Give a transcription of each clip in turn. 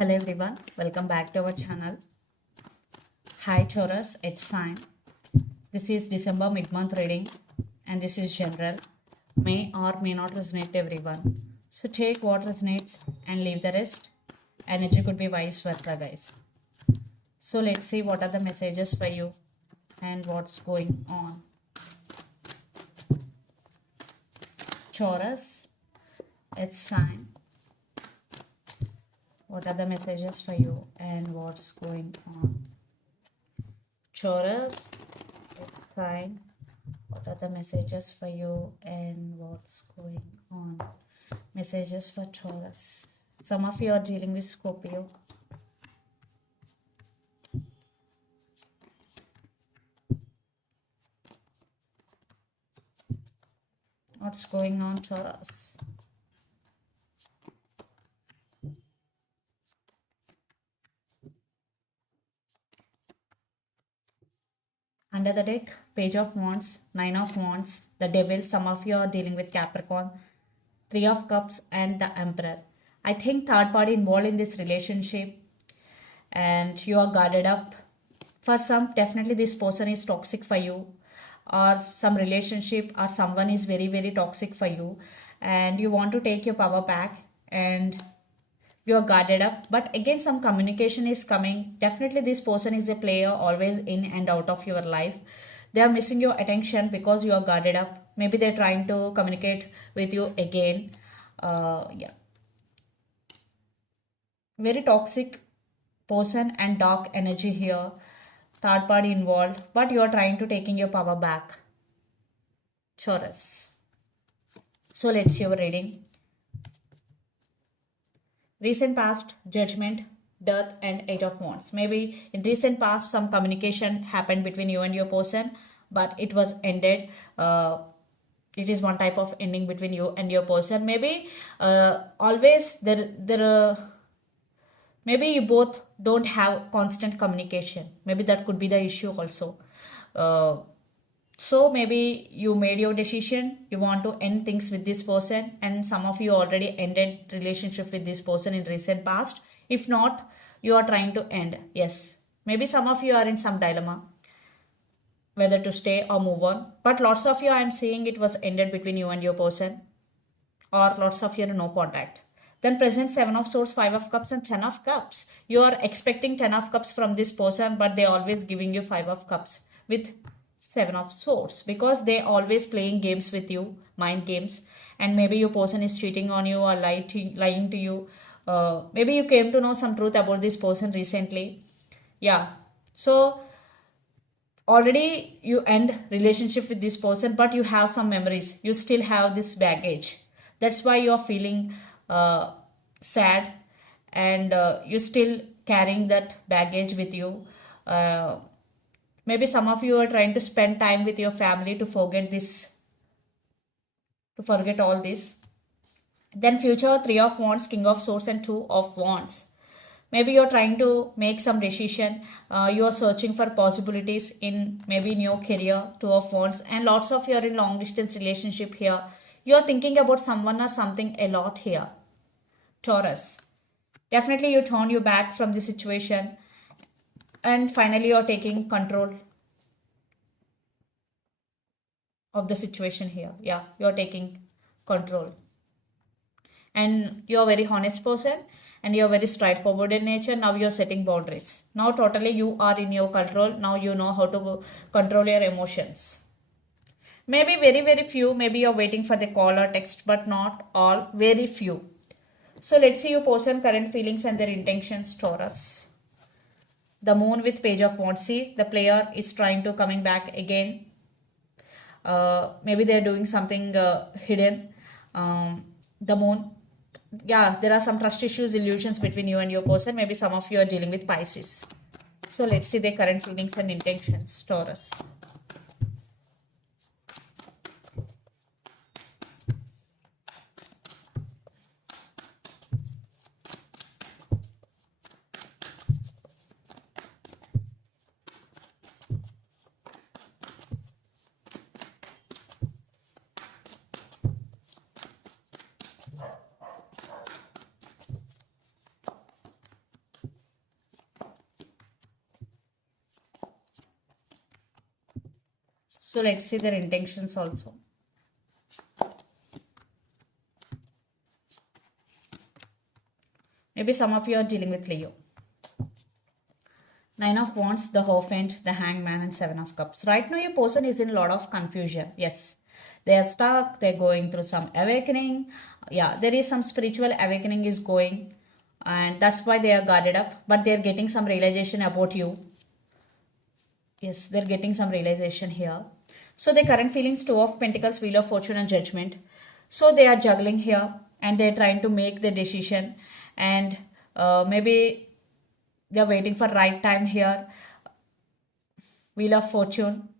Hello everyone, welcome back to our channel. Hi Taurus, it's Sign. This is December mid-month reading and this is general. May or may not resonate to everyone. So take what resonates and leave the rest. Energy could be vice versa, guys. So let's see what are the messages for you and what's going on. Taurus, it's Sign. What are the messages for you and what's going on? Taurus, it's Sign. What are the messages for you and what's going on? Messages for Taurus. Some of you are dealing with Scorpio. What's going on, Taurus? Under the deck, Page of Wands, Nine of Wands, the Devil. Some of you are dealing with Capricorn, Three of Cups, and the Emperor. I think third party involved in this relationship and you are guarded up. For some, definitely this person is toxic for you, or some relationship or someone is very toxic for you, and you want to take your power back and you are guarded up. But again, some communication is coming. Definitely this person is a player, always in and out of your life. They are missing your attention because you are guarded up. Maybe they're trying to communicate with you again. Yeah, very toxic person and dark energy here, third party involved, but you are trying to taking your power back, Taurus. So let's see your reading. Recent past, Judgment, Death, and Eight of Wands. Maybe in recent past some communication happened between you and your person, but it was ended. It is one type of ending between you and your person. Maybe always maybe you both don't have constant communication. Maybe that could be the issue also. uh, so maybe you made your decision, you want to end things with this person, and some of you already ended relationship with this person in recent past. If not, you are trying to end. Yes, maybe some of you are in some dilemma whether to stay or move on, but lots of you, I am seeing it was ended between you and your person, or lots of you no contact. Then present Seven of Swords, Five of Cups, and Ten of Cups. You are expecting Ten of Cups from this person, but they always giving you Five of Cups with Seven of Swords, because they always playing games with you, mind games. And maybe your person is cheating on you or lying to you. Maybe you came to know some truth about this person recently. Yeah. So already you end relationship with this person, but you have some memories, you still have this baggage. That's why you are feeling sad, and you still carrying that baggage with you. Maybe some of you are trying to spend time with your family to forget this, to forget all this. Then future, Three of Wands, King of Swords, and Two of Wands. Maybe you're trying to make some decision. You are searching for possibilities in maybe in your career, Two of Wands, and lots of you are in long distance relationship here. You are thinking about someone or something a lot here, Taurus. Definitely you turn your back from the situation, and finally you're taking control of the situation here. Yeah, you're taking control, and you're a very honest person, and you're very straightforward in nature. Now you're setting boundaries. Now totally you are in your control. Now you know how to control your emotions. Maybe very few, maybe you're waiting for the call or text, but not all, very few. So let's see your person current feelings and their intentions, Taurus. The Moon with Page of Wands. See, the player is trying to coming back again. Maybe they're doing something hidden. The Moon, yeah, there are some trust issues, illusions between you and your person. Maybe some of you are dealing with Pisces. So let's see their current feelings and intentions, Taurus. So let's see their intentions also. Maybe some of you are dealing with Leo. Nine of Wands, the Hierophant, the Hangman, and Seven of Cups. Right now, your person is in a lot of confusion. Yes, they are stuck. They're going through some awakening. Yeah, there is some spiritual awakening is going, and that's why they are guarded up. But they're getting some realization about you. Yes, they're getting some realization here. So the current feelings, Two of Pentacles, Wheel of Fortune, and Judgment. So they are juggling here, and they're trying to make the decision, and maybe they're waiting for right time here. Wheel of Fortune.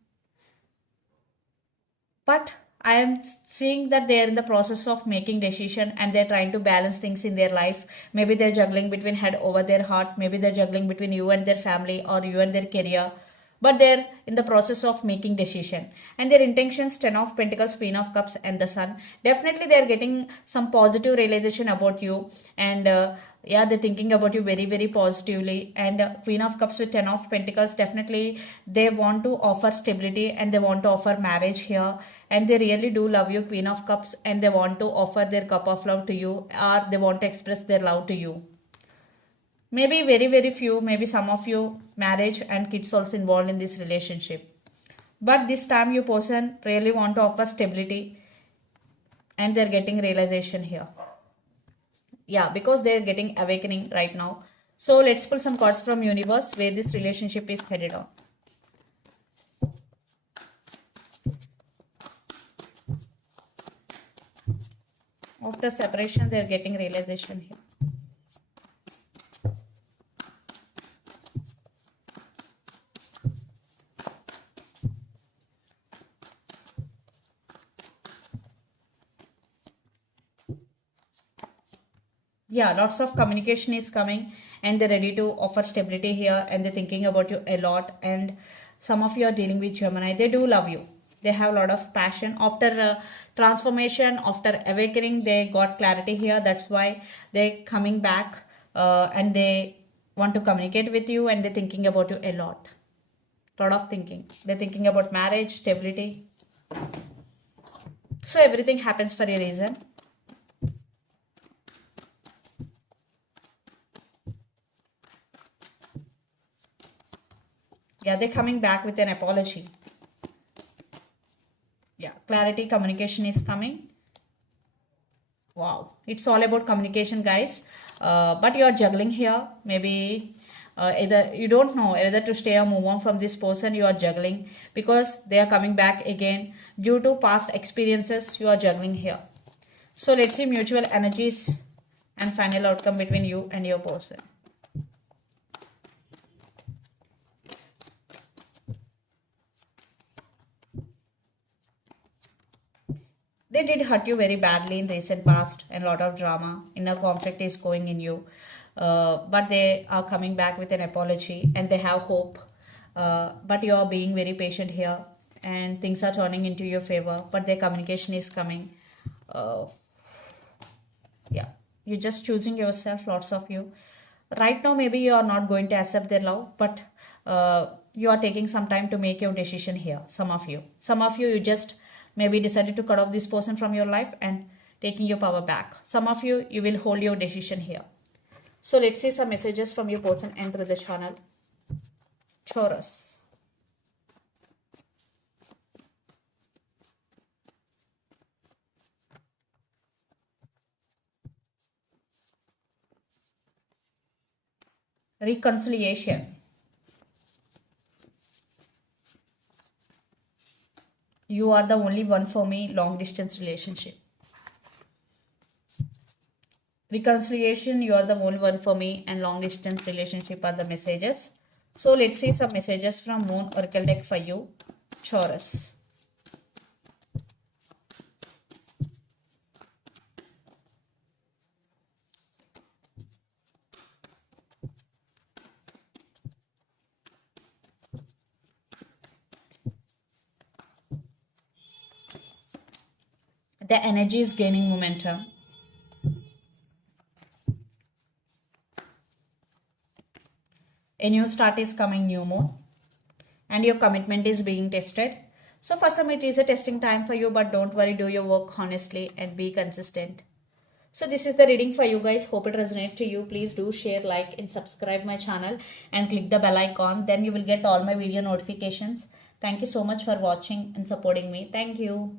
But I am seeing that they are in the process of making decision, and they're trying to balance things in their life. Maybe they're juggling between head over their heart. Maybe they're juggling between you and their family, or you and their career. But they're in the process of making decision, and their intentions, Ten of Pentacles, Queen of Cups, and the Sun. Definitely they're getting some positive realization about you, and yeah, they're thinking about you very very positively. And Queen of Cups with Ten of Pentacles, definitely they want to offer stability, and they want to offer marriage here, and they really do love you, Queen of Cups, and they want to offer their cup of love to you, or they want to express their love to you. Maybe very very few, maybe some of you, marriage and kids also involved in this relationship. But this time your person really want to offer stability, and they're getting realization here. Yeah, because they're getting awakening right now. So let's pull some cards from universe where this relationship is headed on. After separation, they're getting realization here. Yeah, lots of communication is coming, and they're ready to offer stability here, and they're thinking about you a lot. And some of you are dealing with Gemini. They do love you. They have a lot of passion. After transformation, after awakening, they got clarity here. That's why they're coming back, and they want to communicate with you, and they're thinking about you a lot. Lot of thinking. They're thinking about marriage, stability. So everything happens for a reason. Yeah, they're coming back with an apology. Yeah, clarity, communication is coming. Wow, it's all about communication, guys. But you're juggling here. Maybe either you don't know either to stay or move on from this person. You are juggling because they are coming back again due to past experiences. You are juggling here. So let's see mutual energies and final outcome between you and your person. They did hurt you very badly in recent past, and a lot of drama, inner conflict is going in you. But they are coming back with an apology, and they have hope. But you are being very patient here, and things are turning into your favor. But their communication is coming. Uh, yeah, you're just choosing yourself, lots of you. Right now, maybe you are not going to accept their love, but you are taking some time to make your decision here. Some of you just maybe decided to cut off this person from your life and taking your power back. Some of you, you will hold your decision here. So let's see some messages from your person and through the channel. Taurus. Reconciliation. You are the only one for me, long distance relationship. Reconciliation, you are the only one for me, and long distance relationship are the messages. So let's see some messages from Moon Oracle deck for you, Taurus. The energy is gaining momentum. A new start is coming, new moon, and your commitment is being tested. So for some it is a testing time for you, but don't worry, do your work honestly and be consistent. So this is the reading for you guys. Hope it resonates to you. Please do share, like and subscribe my channel and click the bell icon. Then you will get all my video notifications. Thank you so much for watching and supporting me. Thank you.